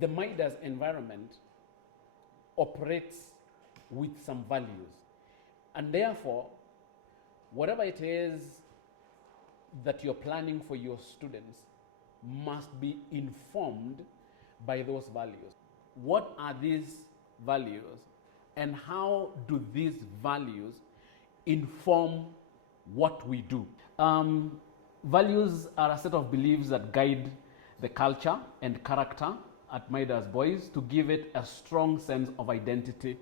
the Midas environment operates with some values. And therefore, whatever it is that you're planning for your students must be informed by those values. What are these values, and how do these values inform what we do? Values are a set of beliefs that guide the culture and character at Midas Boys to give it a strong sense of identity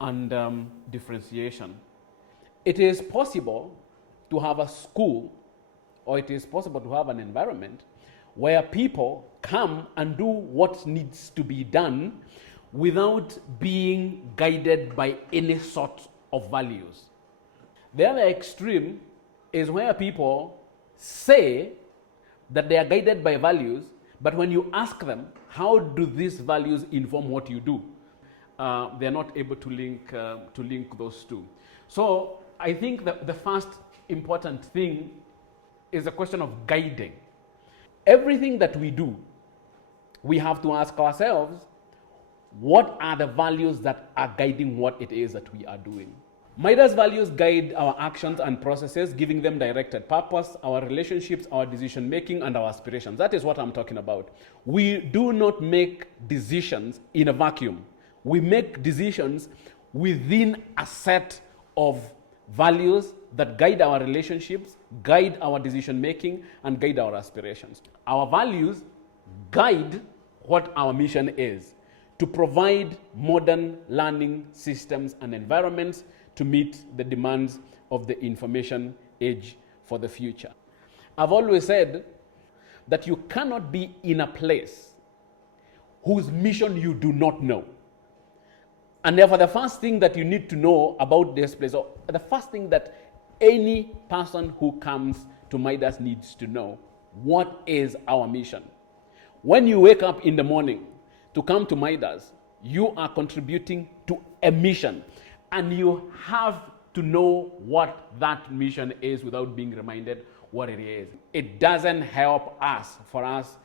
and differentiation. It is possible to have a school, or it is possible to have an environment where people come and do what needs to be done without being guided by any sort of values. The other extreme is where people say that they are guided by values, but when you ask them, how do these values inform what you do? They're not able to link those two. So I think that the first important thing is the question of guiding. Everything that we do, we have to ask ourselves, what are the values that are guiding what it is that we are doing? Midas values guide our actions and processes, giving them directed purpose, our relationships, our decision making, and our aspirations. That is what I'm talking about. We do not make decisions in a vacuum. We make decisions within a set of values that guide our relationships, guide our decision making, and guide our aspirations. Our values guide what our mission is: to provide modern learning systems and environments to meet the demands of the information age for the future. I've always said that you cannot be in a place whose mission you do not know. And therefore, the first thing that you need to know about this place, or the first thing that any person who comes to Midas needs to know, what is our mission? When you wake up in the morning to come to Midas, you are contributing to a mission, and you have to know what that mission is without being reminded what it is. It doesn't help us for us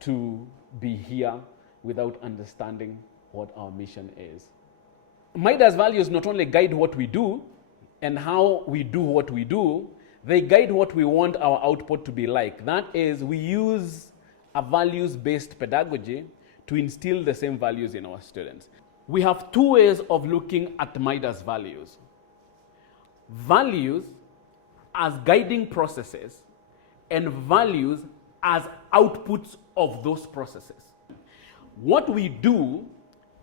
to be here without understanding what our mission is. Midas values not only guide what we do and how we do what we do, they guide what we want our output to be like. That is, we use a values-based pedagogy to instill the same values in our students. We have two ways of looking at Midas values. Values as guiding processes, and values as outputs of those processes. What we do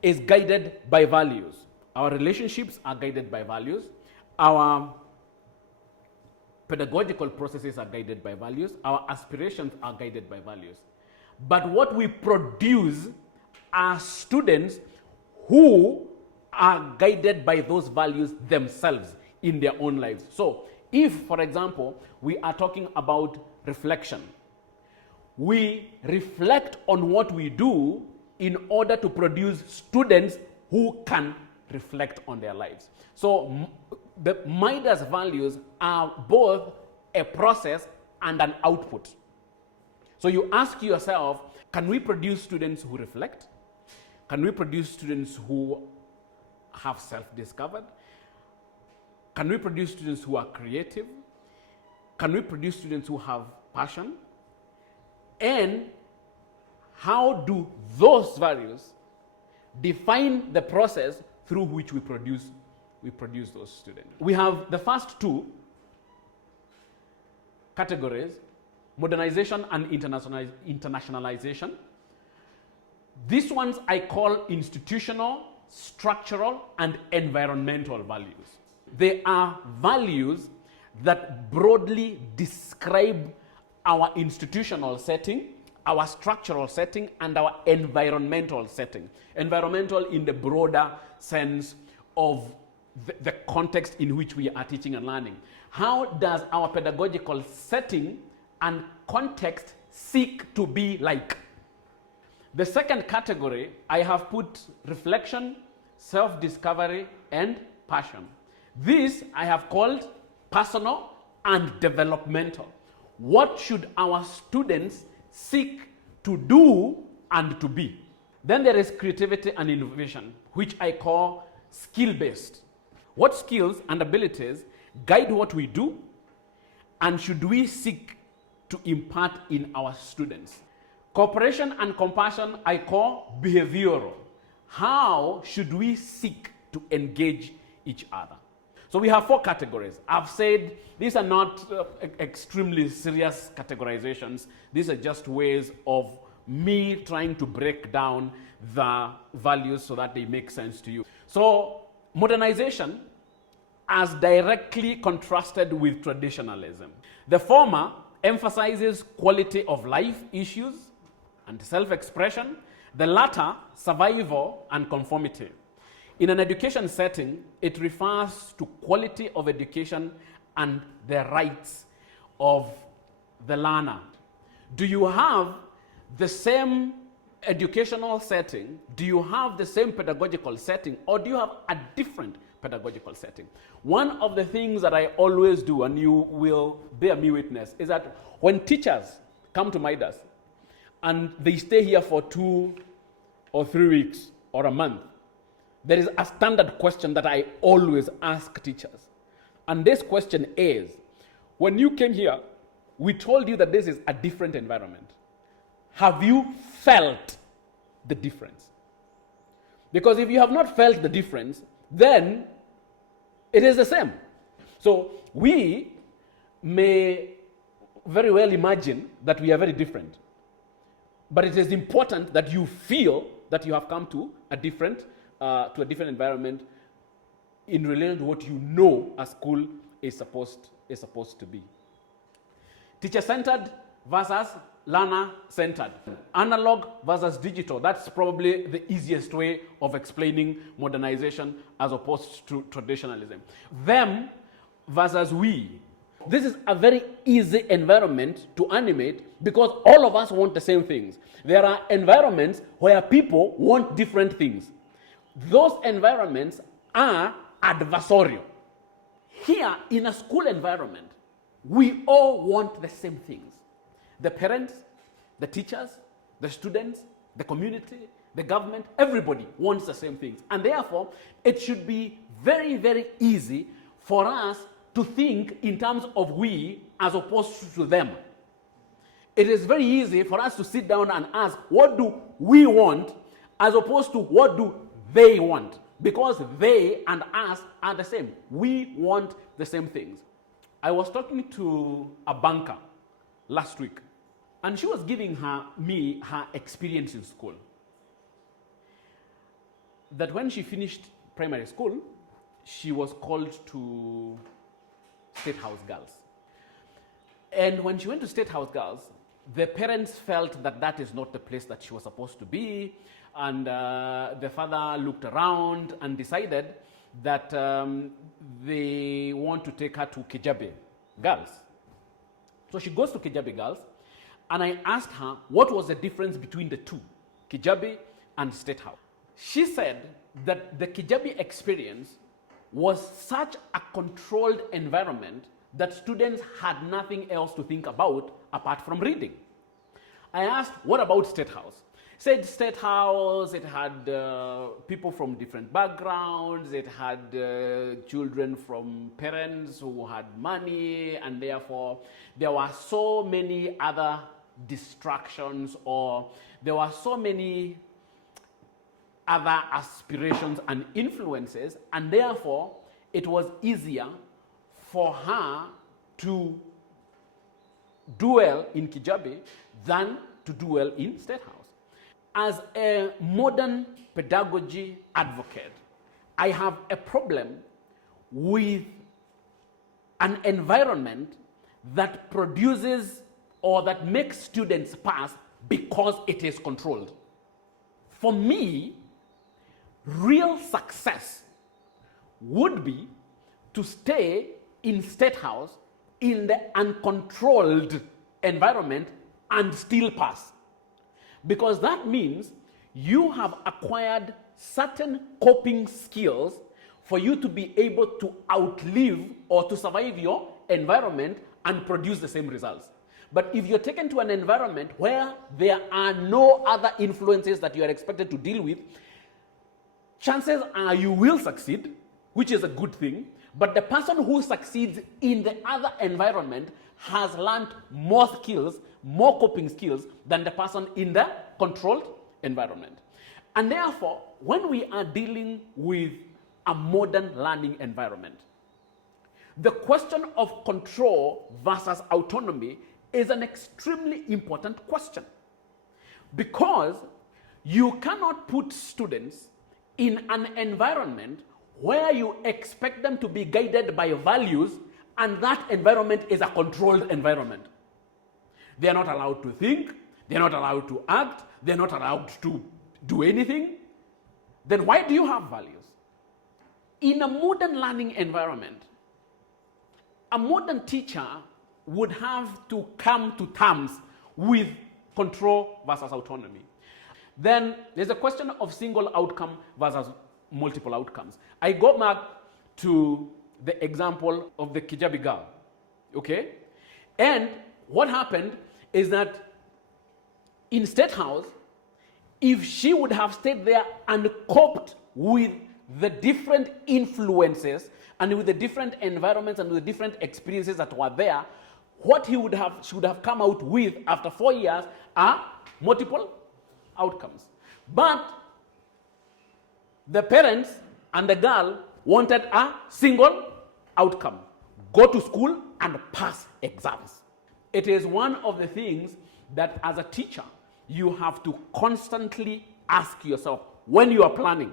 is guided by values. Our relationships are guided by values. Our pedagogical processes are guided by values. Our aspirations are guided by values. But what we produce are students who are guided by those values themselves in their own lives. So if, for example, we are talking about reflection, we reflect on what we do in order to produce students who can reflect on their lives. So the Midas values are both a process and an output. So you ask yourself, can we produce students who reflect? Can we produce students who have self-discovered? Can we produce students who are creative? Can we produce students who have passion? And how do those values define the process through which we produce those students? We have the first two categories: modernization and internationalization. These ones I call institutional, structural, and environmental values. They are values that broadly describe our institutional setting, our structural setting, and our environmental setting. Environmental in the broader sense of the context in which we are teaching and learning. How does our pedagogical setting and context seek to be like? The second category, I have put reflection, self-discovery, and passion. This I have called personal and developmental. What should our students seek to do and to be? Then there is creativity and innovation, which I call skill-based. What skills and abilities guide what we do, and should we seek to impart in our students? Cooperation and compassion I call behavioral. How should we seek to engage each other? So we have 4 categories. I've said these are not extremely serious categorizations. These are just ways of me trying to break down the values so that they make sense to you. So modernization as directly contrasted with traditionalism. The former emphasizes quality of life issues and self-expression. The latter, survival and conformity. In an education setting, it refers to quality of education and the rights of the learner. Do you have the same educational setting? Do you have the same pedagogical setting? Or do you have a different pedagogical setting? One of the things that I always do, and you will bear me witness, is that when teachers come to Midas and they stay here for 2 or 3 weeks or a month, there is a standard question that I always ask teachers. And this question is, when you came here, we told you that this is a different environment. Have you felt the difference? Because if you have not felt the difference, then it is the same. So we may very well imagine that we are very different. But it is important that you feel that you have come to a different environment in relation to what you know a school is supposed to be. Teacher-centered versus learner-centered. Analog versus digital. That's probably the easiest way of explaining modernization as opposed to traditionalism. Them versus we. This is a very easy environment to animate because all of us want the same things. There are environments where people want different things. Those environments are adversarial. Here, in a school environment, we all want the same things. The parents, the teachers, the students, the community, the government, everybody wants the same things. And therefore, it should be very, very easy for us to think in terms of we as opposed to them. It is very easy for us to sit down and ask, what do we want, as opposed to what do they want? Because they and us are the same. We want the same things. I was talking to a banker last week, and she was giving me her experience in school. That when she finished primary school, she was called to State House Girls. And when she went to State House Girls, the parents felt that that is not the place that she was supposed to be. And the father looked around and decided that they want to take her to Kijabe Girls. So she goes to Kijabe Girls, and I asked her what was the difference between the two, Kijabe and State House. She said that the Kijabe experience was such a controlled environment that students had nothing else to think about apart from reading. I asked, what about State House? Said State House, it had people from different backgrounds, it had children from parents who had money, and therefore there were so many other distractions, or there were so many other aspirations and influences, and therefore it was easier for her to do well in Kijabe than to do well in State House. As a modern pedagogy advocate, I have a problem with an environment that produces or that makes students pass because it is controlled. For me, real success would be to stay in State House in the uncontrolled environment and still pass. Because that means you have acquired certain coping skills for you to be able to outlive or to survive your environment and produce the same results. But if you're taken to an environment where there are no other influences that you are expected to deal with, chances are you will succeed, which is a good thing. But the person who succeeds in the other environment has learned more skills, more coping skills than the person in the controlled environment. And therefore, when we are dealing with a modern learning environment, the question of control versus autonomy is an extremely important question, because you cannot put students in an environment where you expect them to be guided by values, and that environment is a controlled environment. They are not allowed to think, they are not allowed to act, they are not allowed to do anything. Then why do you have values? In a modern learning environment, a modern teacher would have to come to terms with control versus autonomy. Then there's a question of single outcome versus multiple outcomes. I go back to the example of the Kijabi girl, okay? And what happened is that in State House, if she would have stayed there and coped with the different influences and with the different environments and with the different experiences that were there, what she would have come out with after 4 years are multiple outcomes. But the parents and the girl wanted a single outcome: go to school and pass exams. It is one of the things that as a teacher, you have to constantly ask yourself when you are planning.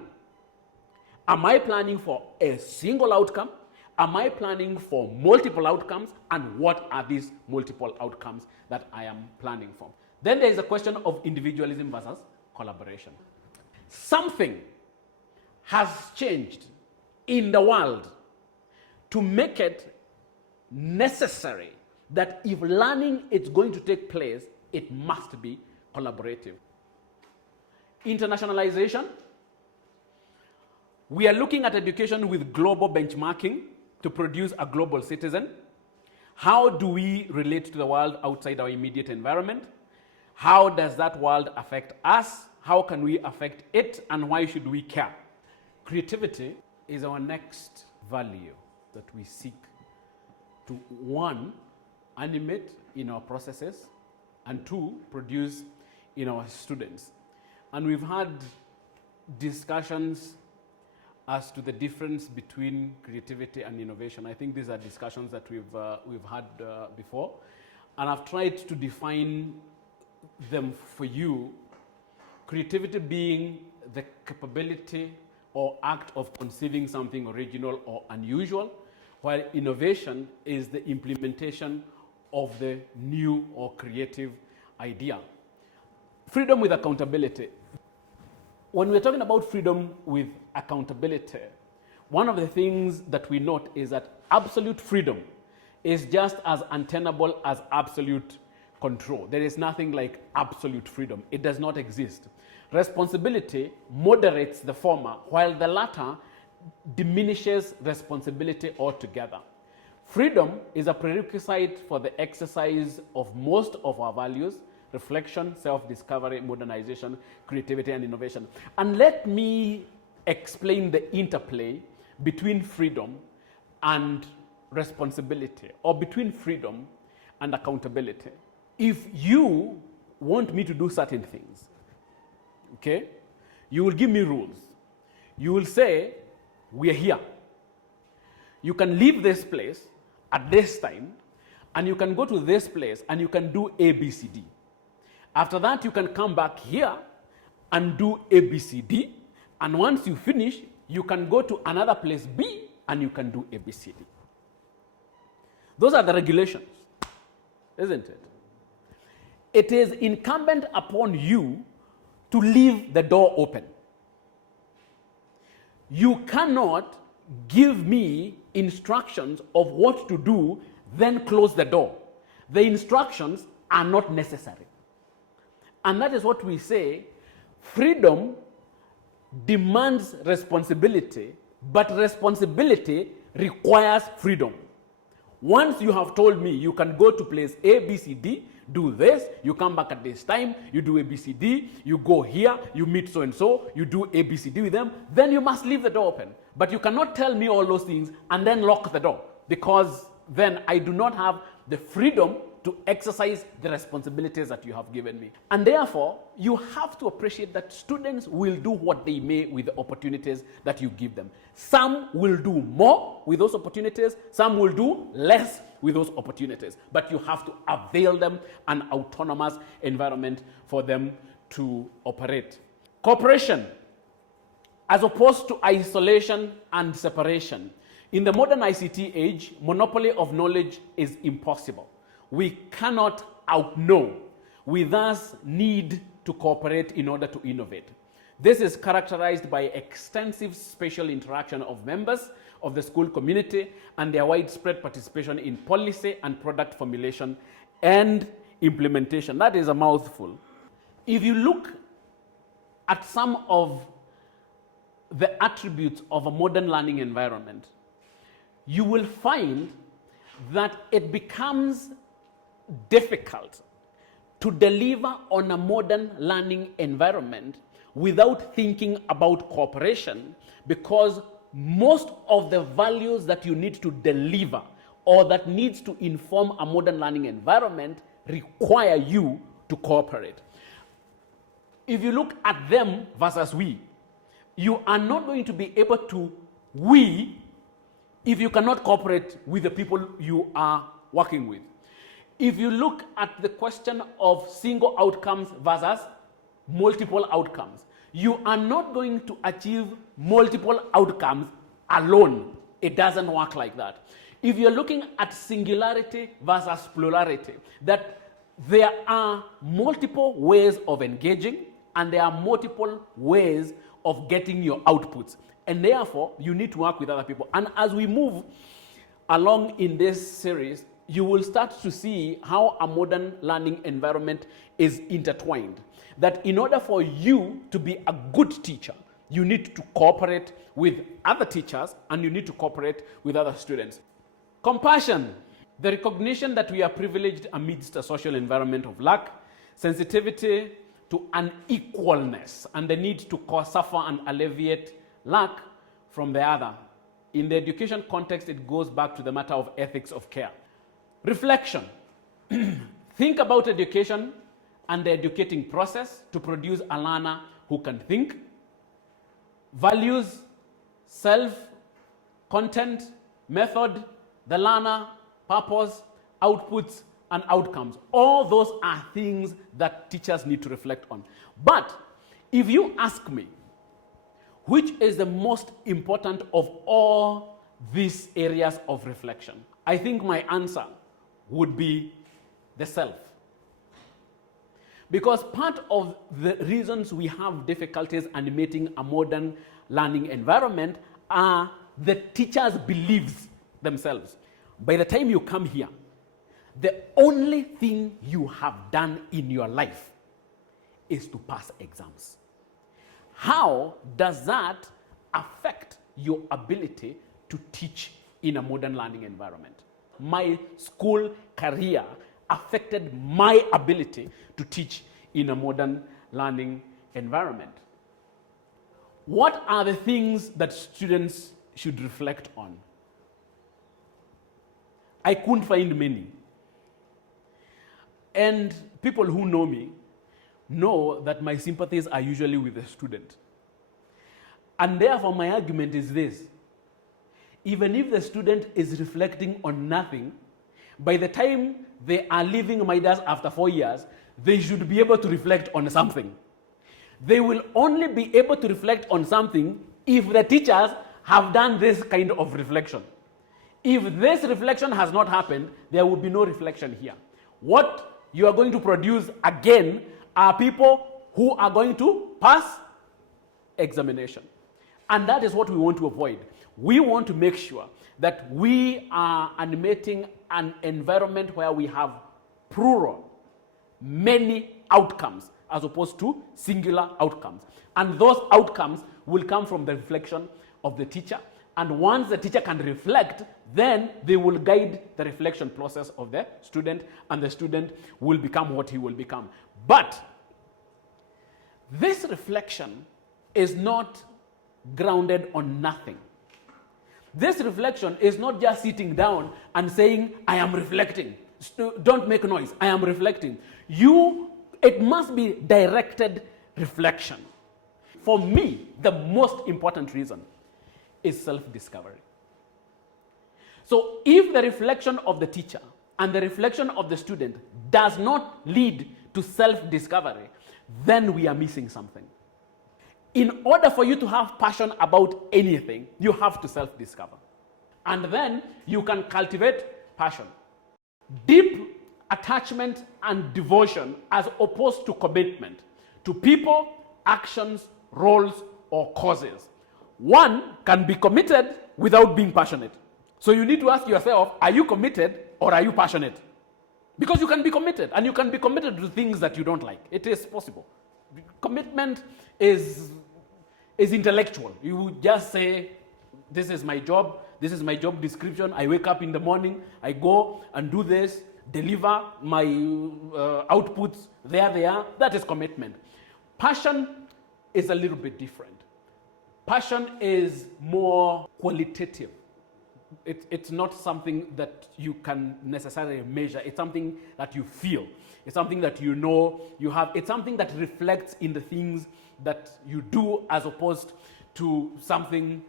Am I planning for a single outcome? Am I planning for multiple outcomes? And what are these multiple outcomes that I am planning for? Then there is a question of individualism versus collaboration. Something has changed in the world to make it necessary that if learning is going to take place, it must be collaborative. Internationalization. We are looking at education with global benchmarking to produce a global citizen. How do we relate to the world outside our immediate environment? How does that world affect us? How can we affect it? And why should we care? Creativity is our next value that we seek to, one, animate in our processes, and two, produce in our students. And we've had discussions as to the difference between creativity and innovation. I think these are discussions that we've had before, and I've tried to define them for you. Creativity being the capability or act of conceiving something original or unusual, while innovation is the implementation of the new or creative idea. Freedom with accountability. When we're talking about freedom with accountability, one of the things that we note is that absolute freedom is just as untenable as absolute control. There is nothing like absolute freedom. It does not exist. Responsibility moderates the former, while the latter diminishes responsibility altogether. Freedom is a prerequisite for the exercise of most of our values: reflection, self-discovery, modernization, creativity, and innovation. And let me explain the interplay between freedom and responsibility, or between freedom and accountability. If you want me to do certain things, okay, you will give me rules. You will say, we are here. You can leave this place at this time, and you can go to this place, and you can do A, B, C, D. After that, you can come back here and do A, B, C, D. And once you finish, you can go to another place B and you can do A, B, C, D. Those are the regulations, isn't it? It is incumbent upon you to leave the door open. You cannot give me instructions of what to do, then close the door. The instructions are not necessary. And that is what we say: freedom demands responsibility, but responsibility requires freedom. Once you have told me you can go to place A, B, C, D, do this, you come back at this time, you do A, B, C, D, you go here, you meet so-and-so, you do A, B, C, D with them, then you must leave the door open. But you cannot tell me all those things and then lock the door, because then I do not have the freedom to exercise the responsibilities that you have given me. And therefore, you have to appreciate that students will do what they may with the opportunities that you give them. Some will do more with those opportunities, some will do less with those opportunities, but you have to avail them an autonomous environment for them to operate. Cooperation, as opposed to isolation and separation. In the modern ICT age, monopoly of knowledge is impossible. We cannot outknow. We thus need to cooperate in order to innovate. This is characterized by extensive spatial interaction of members of the school community and their widespread participation in policy and product formulation and implementation. That is a mouthful. If you look at some of the attributes of a modern learning environment, you will find that it becomes difficult to deliver on a modern learning environment without thinking about cooperation, because most of the values that you need to deliver or that needs to inform a modern learning environment require you to cooperate. If you look at them versus we, you are not going to be able to we if you cannot cooperate with the people you are working with. If you look at the question of single outcomes versus multiple outcomes, you are not going to achieve multiple outcomes alone. It doesn't work like that. If you're looking at singularity versus plurality, that there are multiple ways of engaging and there are multiple ways of getting your outputs. And therefore, you need to work with other people. And as we move along in this series, you will start to see how a modern learning environment is intertwined. That in order for you to be a good teacher, you need to cooperate with other teachers and you need to cooperate with other students. Compassion, the recognition that we are privileged amidst a social environment of lack, sensitivity to unequalness, and the need to suffer and alleviate lack from the other. In the education context, it goes back to the matter of ethics of care. Reflection. Think about education and the educating process to produce a learner who can think, values, self, content, method, the learner, purpose, outputs, and outcomes. All those are things that teachers need to reflect on. But if you ask me, which is the most important of all these areas of reflection, I think my answer would be the self. Because part of the reasons we have difficulties animating a modern learning environment are the teachers' beliefs themselves. By the time you come here, the only thing you have done in your life is to pass exams. How does that affect your ability to teach in a modern learning environment? My school career affected my ability to teach in a modern learning environment. What are the things that students should reflect on? I couldn't find many. And people who know me know that my sympathies are usually with the student. And therefore, my argument is this. Even if the student is reflecting on nothing, by the time they are leaving Midas after 4 years, they should be able to reflect on something. They will only be able to reflect on something if the teachers have done this kind of reflection. If this reflection has not happened, there will be no reflection here. What you are going to produce again are people who are going to pass examination. And that is what we want to avoid. We want to make sure that we are animating an environment where we have plural, many outcomes, as opposed to singular outcomes. And those outcomes will come from the reflection of the teacher And once the teacher can reflect, then they will guide the reflection process of the student, and the student will become what he will become. But this reflection is not grounded on nothing. This reflection is not just sitting down and saying, I am reflecting. Don't make noise. I am reflecting. It must be directed reflection. For me, the most important reason is self-discovery. So if the reflection of the teacher and the reflection of the student does not lead to self-discovery, then we are missing something. In order for you to have passion about anything, you have to self-discover. And then you can cultivate passion. Deep attachment and devotion as opposed to commitment to people, actions, roles, or causes. One can be committed without being passionate. So you need to ask yourself, are you committed or are you passionate? Because you can be committed, and you can be committed to things that you don't like. It is possible. Commitment is intellectual. You just say, this is my job description. I wake up in the morning, I go and do this, deliver my outputs, there they are. That is commitment. Passion is a little bit different. Passion is more qualitative. It's not something that you can necessarily measure. It's something that you feel. It's something that you know you have. It's something that reflects in the things that you do as opposed to something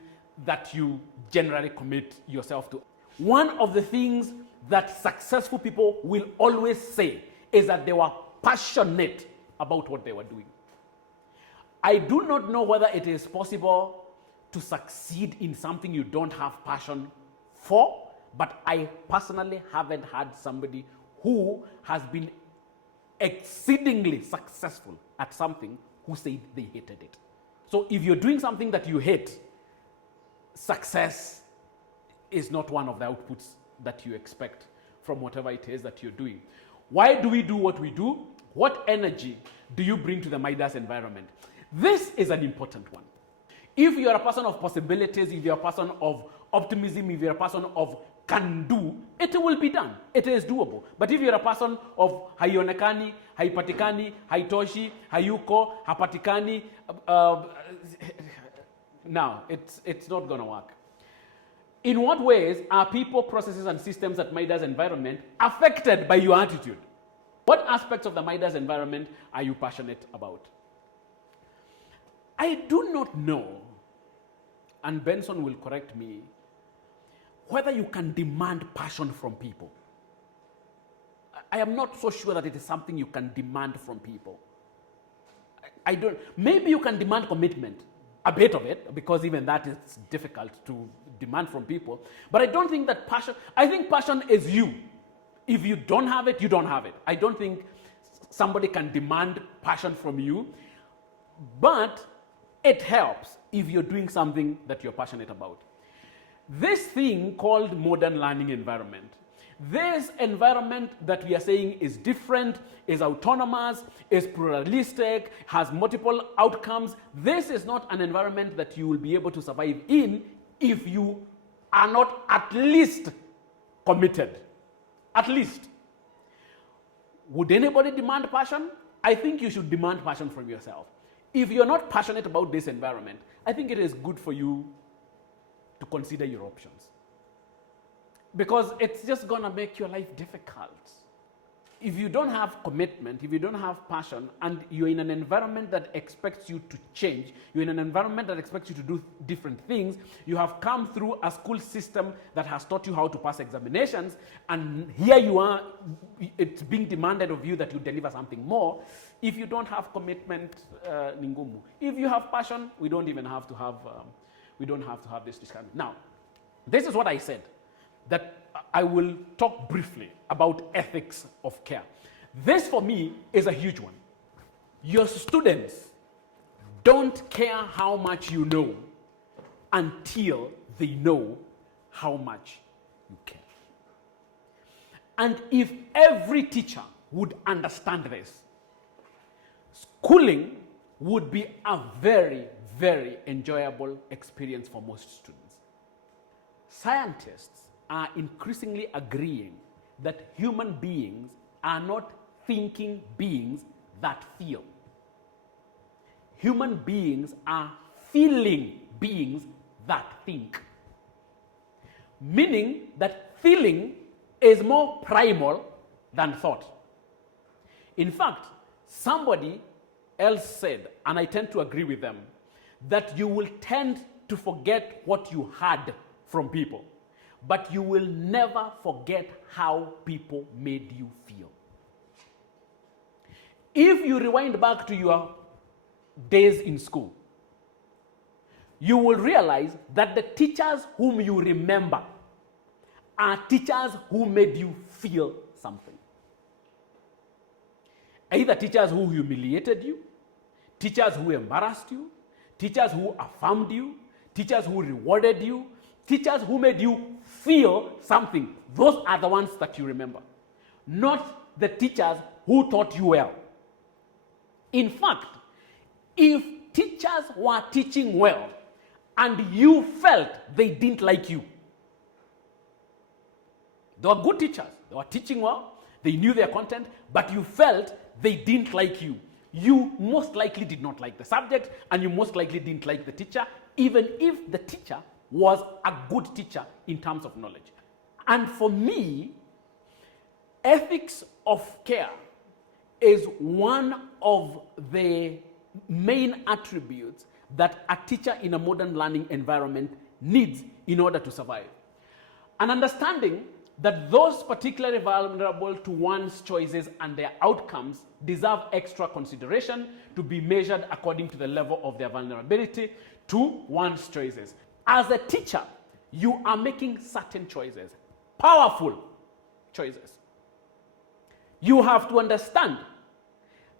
that you generally commit yourself to. One of the things that successful people will always say is that they were passionate about what they were doing. I do not know whether it is possible to succeed in something you don't have passion for, but I personally haven't had somebody who has been exceedingly successful at something who said they hated it. So if you're doing something that you hate, success is not one of the outputs that you expect from whatever it is that you're doing. Why do we do what we do? What energy do you bring to the Midas environment? This is an important one. If you're a person of possibilities, if you're a person of optimism, if you're a person of can do, it will be done. It is doable. But if you're a person of haionekani, haipatikani, haitoshi, hayuko, hapatikani, now it's not going to work. In what ways are people, processes, and systems at Midas environment affected by your attitude? What aspects of the Midas environment are you passionate about? I do not know, and Benson will correct me, whether you can demand passion from people. I am not so sure that it is something you can demand from people. I don't. Maybe you can demand commitment, a bit of it, because even that is difficult to demand from people. But I don't think that passion, I think passion is you. If you don't have it, you don't have it. I don't think somebody can demand passion from you, but it helps if you're doing something that you're passionate about. This thing called modern learning environment, this environment that we are saying is different, is autonomous, is pluralistic, has multiple outcomes. This is not an environment that you will be able to survive in if you are not at least committed. At least. Would anybody demand passion? I think you should demand passion from yourself. If you're not passionate about this environment, I think it is good for you to consider your options. Because it's just going to make your life difficult. If you don't have commitment, if you don't have passion, and you're in an environment that expects you to change, you're in an environment that expects you to do different things, you have come through a school system that has taught you how to pass examinations, and here you are, it's being demanded of you that you deliver something more. If you don't have commitment, ningumu. If you have passion, we don't have to have this discussion. Now, this is what I said, that I will talk briefly about ethics of care. This for me is a huge one. Your students don't care how much you know until they know how much you care. And if every teacher would understand this, schooling would be a very, very enjoyable experience for most students. scientists are increasingly agreeing that human beings are not thinking beings that feel. Human beings are feeling beings that think. Meaning that feeling is more primal than thought. In fact, somebody else said, and I tend to agree with them, that you will tend to forget what you heard from people, but you will never forget how people made you feel. If you rewind back to your days in school, you will realize that the teachers whom you remember are teachers who made you feel something. Either teachers who humiliated you, teachers who embarrassed you, teachers who affirmed you, teachers who rewarded you, teachers who made you feel something. Those are the ones that you remember, not the teachers who taught you well. In fact, if teachers were teaching well and you felt they didn't like you, they were good teachers, they were teaching well, they knew their content, but you felt they didn't like you, you most likely did not like the subject, and you most likely didn't like the teacher, even if the teacher was a good teacher in terms of knowledge. And for me, ethics of care is one of the main attributes that a teacher in a modern learning environment needs in order to survive. An understanding that those particularly vulnerable to one's choices and their outcomes deserve extra consideration to be measured according to the level of their vulnerability to one's choices. As a teacher, you are making certain choices, powerful choices. You have to understand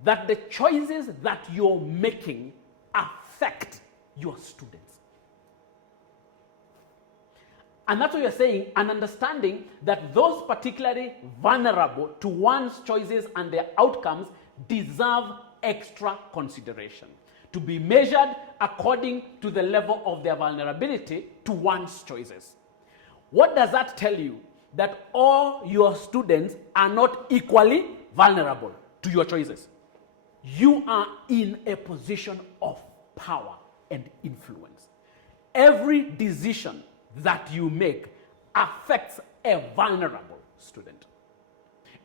that the choices that you're making affect your students. And that's what you're saying, an understanding that those particularly vulnerable to one's choices and their outcomes deserve extra consideration to be measured according to the level of their vulnerability to one's choices. What does that tell you? That all your students are not equally vulnerable to your choices. You are in a position of power and influence. Every decision that you make affects a vulnerable student.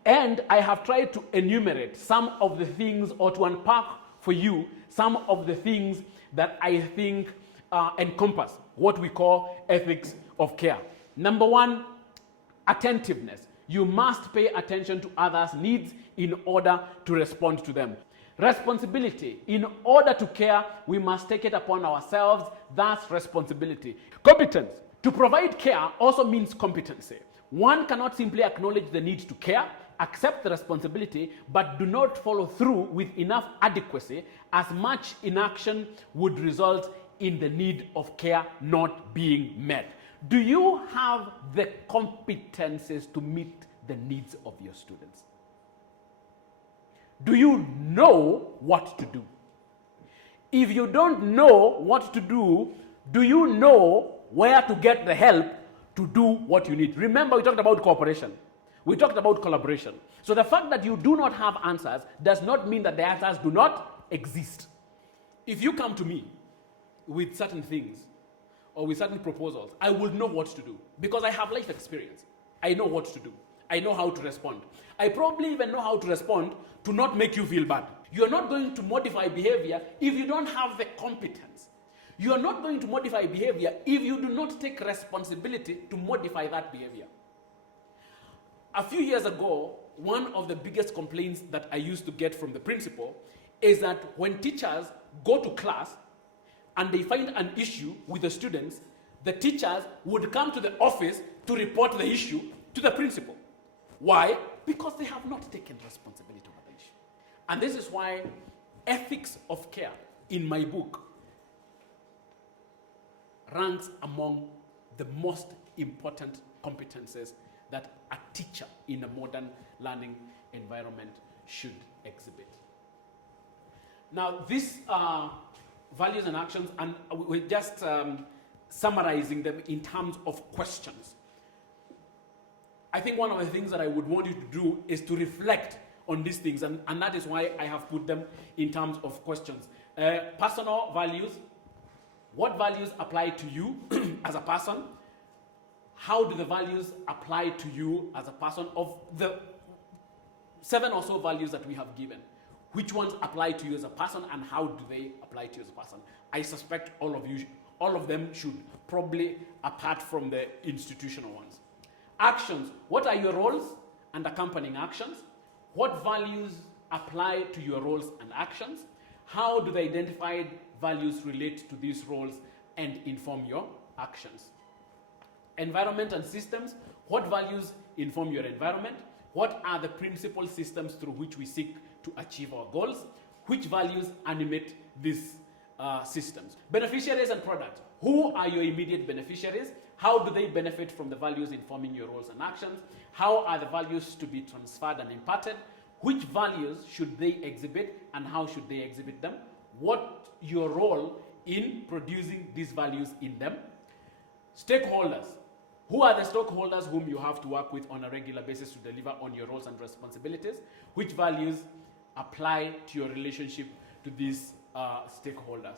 And I have tried to enumerate some of the things, or to unpack for you some of the things that I think encompass what we call ethics of care. Number one, attentiveness. You must pay attention to others' needs in order to respond to them. Responsibility. In order to care, we must take it upon ourselves. That's responsibility. Competence. To provide care also means competency. One cannot simply acknowledge the need to care, accept the responsibility, but do not follow through with enough adequacy, as much inaction would result in the need of care not being met. Do you have the competencies to meet the needs of your students? Do you know what to do? If you don't know what to do you know where to get the help to do what you need? Remember, we talked about cooperation. We talked about collaboration. So the fact that you do not have answers does not mean that the answers do not exist. If you come to me with certain things or with certain proposals, I will know what to do because I have life experience. I know what to do. I know how to respond. I probably even know how to respond to not make you feel bad. You're not going to modify behavior if you don't have the competence. You are not going to modify behavior if you do not take responsibility to modify that behavior. A few years ago, one of the biggest complaints that I used to get from the principal is that when teachers go to class and they find an issue with the students, the teachers would come to the office to report the issue to the principal. Why? Because they have not taken responsibility over the issue. And this is why ethics of care in my book ranks among the most important competences that a teacher in a modern learning environment should exhibit. Now, these are values and actions, and we just summarizing them in terms of questions. I think one of the things that I would want you to do is to reflect on these things, and that is why I have put them in terms of questions. Personal values. What values apply to you as a person? How do the values apply to you as a person? Of the 7 or so values that we have given, which ones apply to you as a person, and how do they apply to you as a person? I suspect all of them should probably, apart from the institutional ones. Actions. What are your roles and accompanying actions? What values apply to your roles and actions? How do the identified values relate to these roles and inform your actions? Environment and systems. What values inform your environment? What are the principal systems through which we seek to achieve our goals? Which values animate these systems? Beneficiaries and products. Who are your immediate beneficiaries? How do they benefit from the values informing your roles and actions? How are the values to be transferred and imparted? Which values should they exhibit, and how should they exhibit them? What your role in producing these values in them? Stakeholders. Who are the stakeholders whom you have to work with on a regular basis to deliver on your roles and responsibilities? Which values apply to your relationship to these stakeholders?